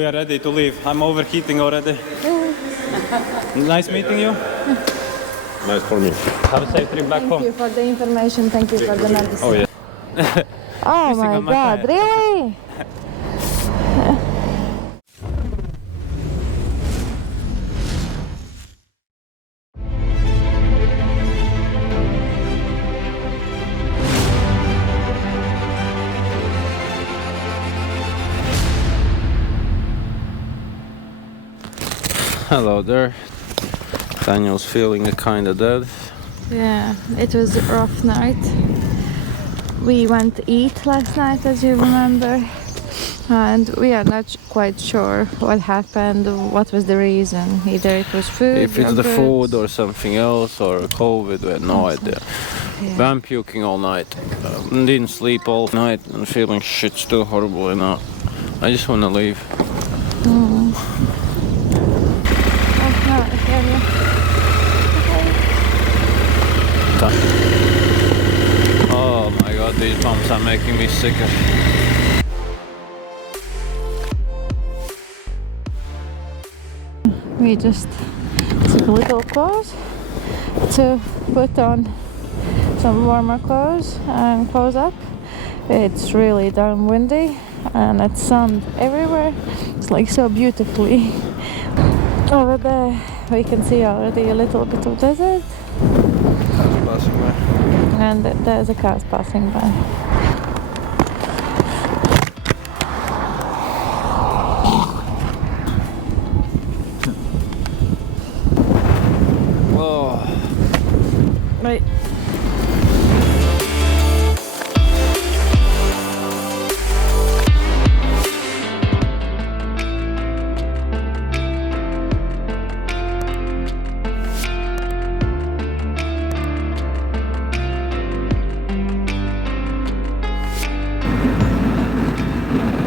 We are ready to leave. I'm overheating already. Nice meeting you. Nice for me. Have a safe trip back home. Thank you for the information. Thank you for the medicine. Oh yeah. Oh my God! Really? Hello there. Daniel's feeling kinda dead. Yeah, it was a rough night. We went to eat last night, as you remember, and we are not quite sure what happened, what was the reason. Either it was food, If it's the yogurt. food or something else or COVID, we had no idea. Yeah. But I'm puking all night. Didn't sleep all night and feeling shit still horrible now. I just wanna leave. Oh my God, these pumps are making me sicker. We just took a little pause to put on some warmer clothes and close up. It's really darn windy and it's sun everywhere. It's like so beautifully. Over there we can see already a little bit of desert. Cars passing by. And there's a car passing by. Oh. Right.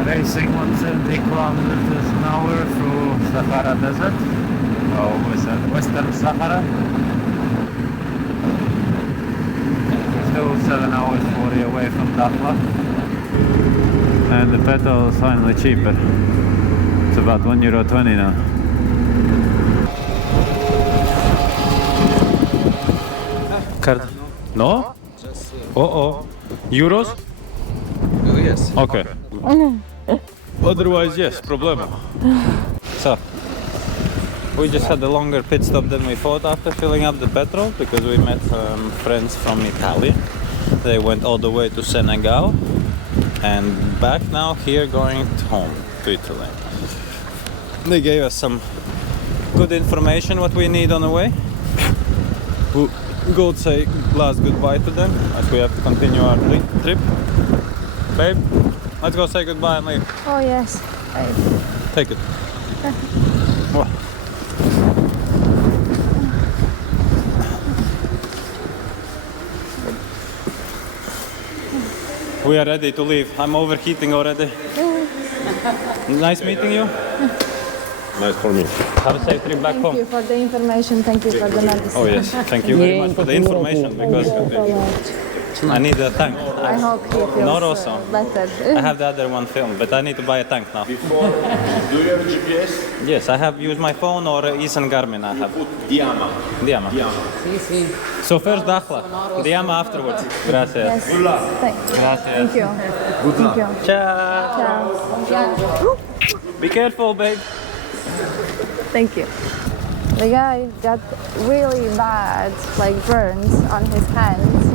Racing 170 kilometers an hour through Sahara Desert. Oh, Western Sahara. Still 7 hours 40 away from Dakhla. And the petrol is finally cheaper. It's about €1.20 now. Card? No? Oh. Euros? Oh, yes. Okay. Otherwise, yes, problema. So, we just had a longer pit stop than we thought after filling up the petrol because we met some friends from Italy. They went all the way to Senegal and back now here going home to Italy. They gave us some good information what we need on the way. We'll go say last goodbye to them as we have to continue our trip. Babe, let's go say goodbye and leave. Oh yes. Take it. Wow. We are ready to leave. I'm overheating already. Nice meeting you. Nice for me. Have a safe trip back Thank home. you for the information. Thank you for the medicine. Oh yes, thank you very much for the information because I need a tank. I hope he feels Not also. better. I have the other one filmed, but I need to buy a tank now. Do you have GPS? Yes, I have used my phone or Eason Garmin. I have. Diama. Diama. So first Dakhla, Diama afterwards. Gracias. Yes. Good luck. Gracias. Thank you. Good luck. Thank you. Ciao. Ciao. Yeah. Be careful, babe. Thank you. The guy got really bad, like burns on his hands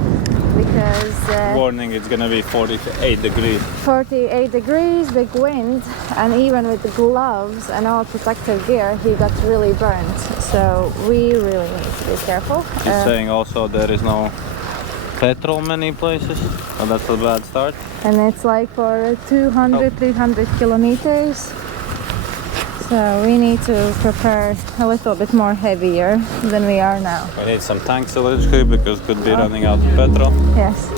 because Warning, it's gonna be 48 degrees. 48 degrees, big wind, and even with the gloves and all protective gear, he got really burnt. So we really need to be careful. He's saying also there is no petrol many places, so that's a bad start. And it's like for 200, 300 kilometers. So we need to prepare a little bit more heavier than we are now. We need some tanks electrically because could be running out of petrol. Yes.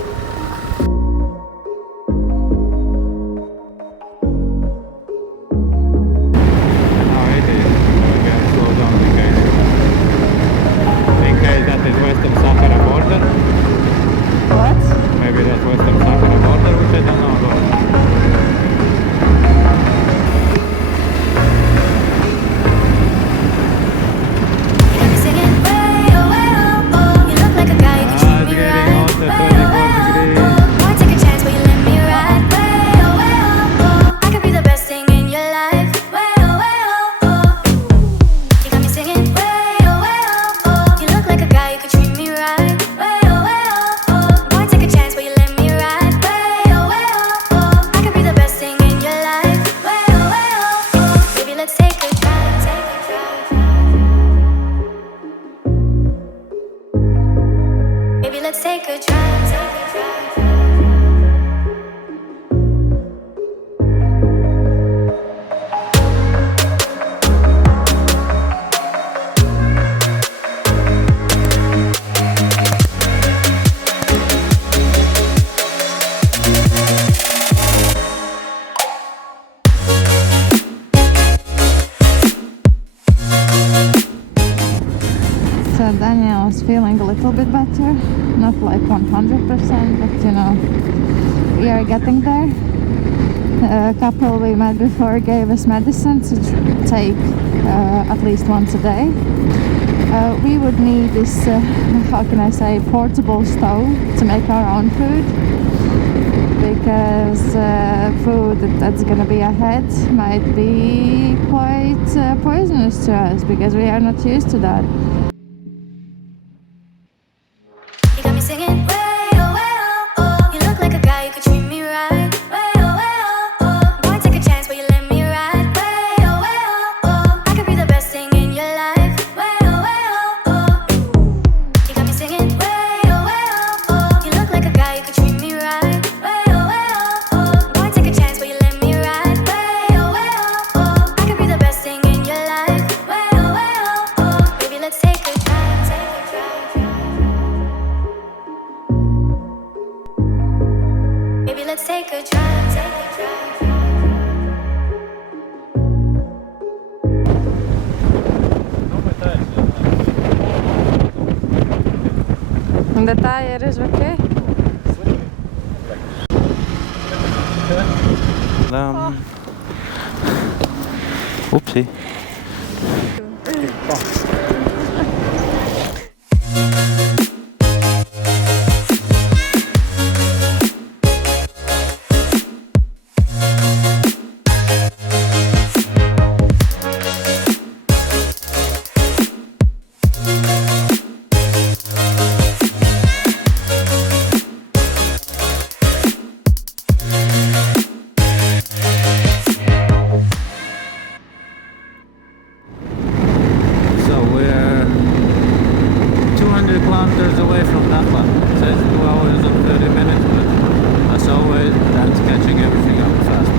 Western Sahara border. What? Maybe that's Western Sahara border, which I don't know about. let's take a drive. So Daniel is feeling a little bit better, not like 100%, but you know, we are getting there. A couple we met before gave us medicine to take at least once a day. We would need this, how can I say, portable stove to make our own food, because food that's gonna be ahead might be quite poisonous to us, because we are not used to that. You got me singing, way oh, oh. You look like a guy who could treat me right. Way oh, oh. Boy, take a chance, will you let me ride? Way oh, oh. I could be the best thing in your life. Way oh, oh. You got me singing, way oh, oh. You look like a guy who could treat me right. Way oh. Boy, take a chance, will you let me ride? Way oh. I could be the best thing in your life. Way oh. Baby, let's take a drive. Baby, let's take a drive. The tire is okay. Oopsie. So we're 200 kilometers away from Dakhla. It says 2 hours and 30 minutes, but as always, that's catching everything up fast.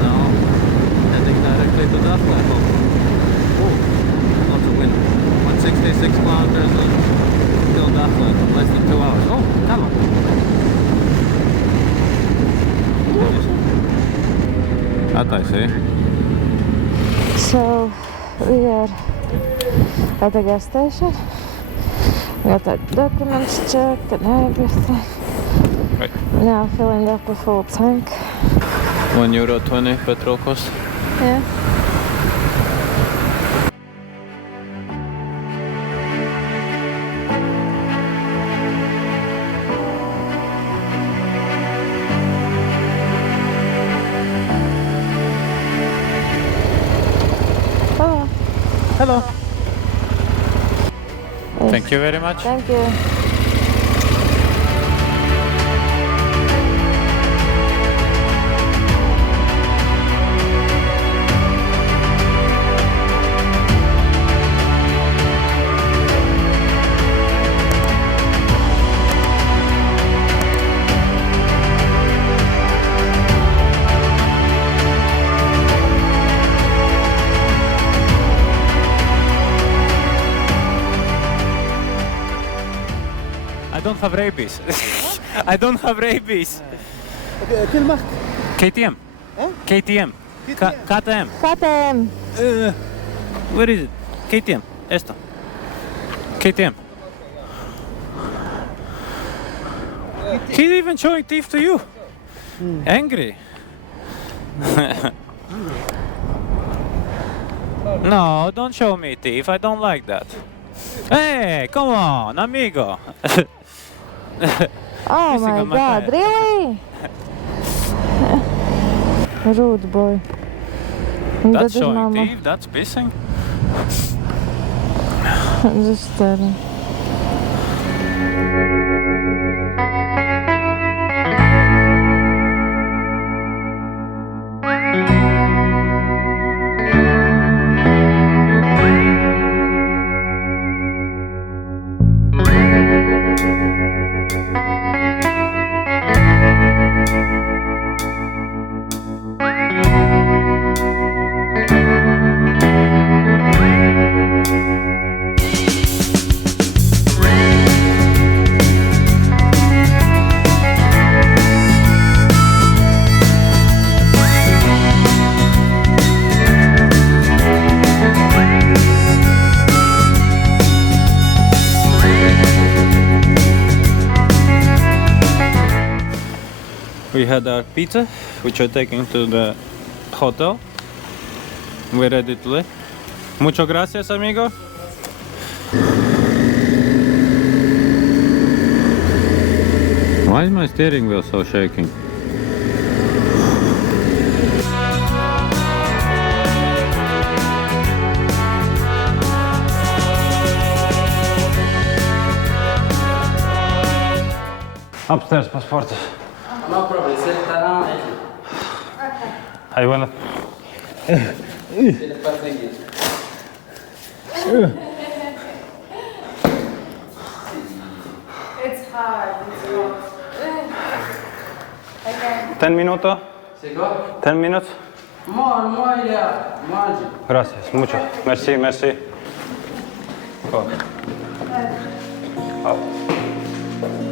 Now, heading directly to Dakhla. Lots of wind. 166 kilometers until Dakhla, less than 2 hours. Oh, come on. That I see. So we are at the gas station. We got our documents checked and everything. Right. Now filling up a full tank. €1.20 petrol cost. Yeah. Hello. Hello. Thank you very much. Thank you. I don't have rabies. I don't have rabies. كل مخ KTM. KTM. KTM. KTM. Where is it? KTM. Esto. KTM. He's even showing teeth to you. Angry. No, don't show me teeth. I don't like that. Hey, come on, amigo. Oh Kissing my on my god, thigh. really? Rude boy. That's That is showing normal. teeth. That's pissing. Just We had our pizza, which we're taking to the hotel. We're ready to leave. Muchas gracias, amigo. Why is my steering wheel so shaking? Upstairs, passport. No problem, sit down. I wanna. It's hard. Okay. 10 minutos? 10 minutes? More, yeah. More. Gracias, mucho. Merci, merci. Oh. Oh.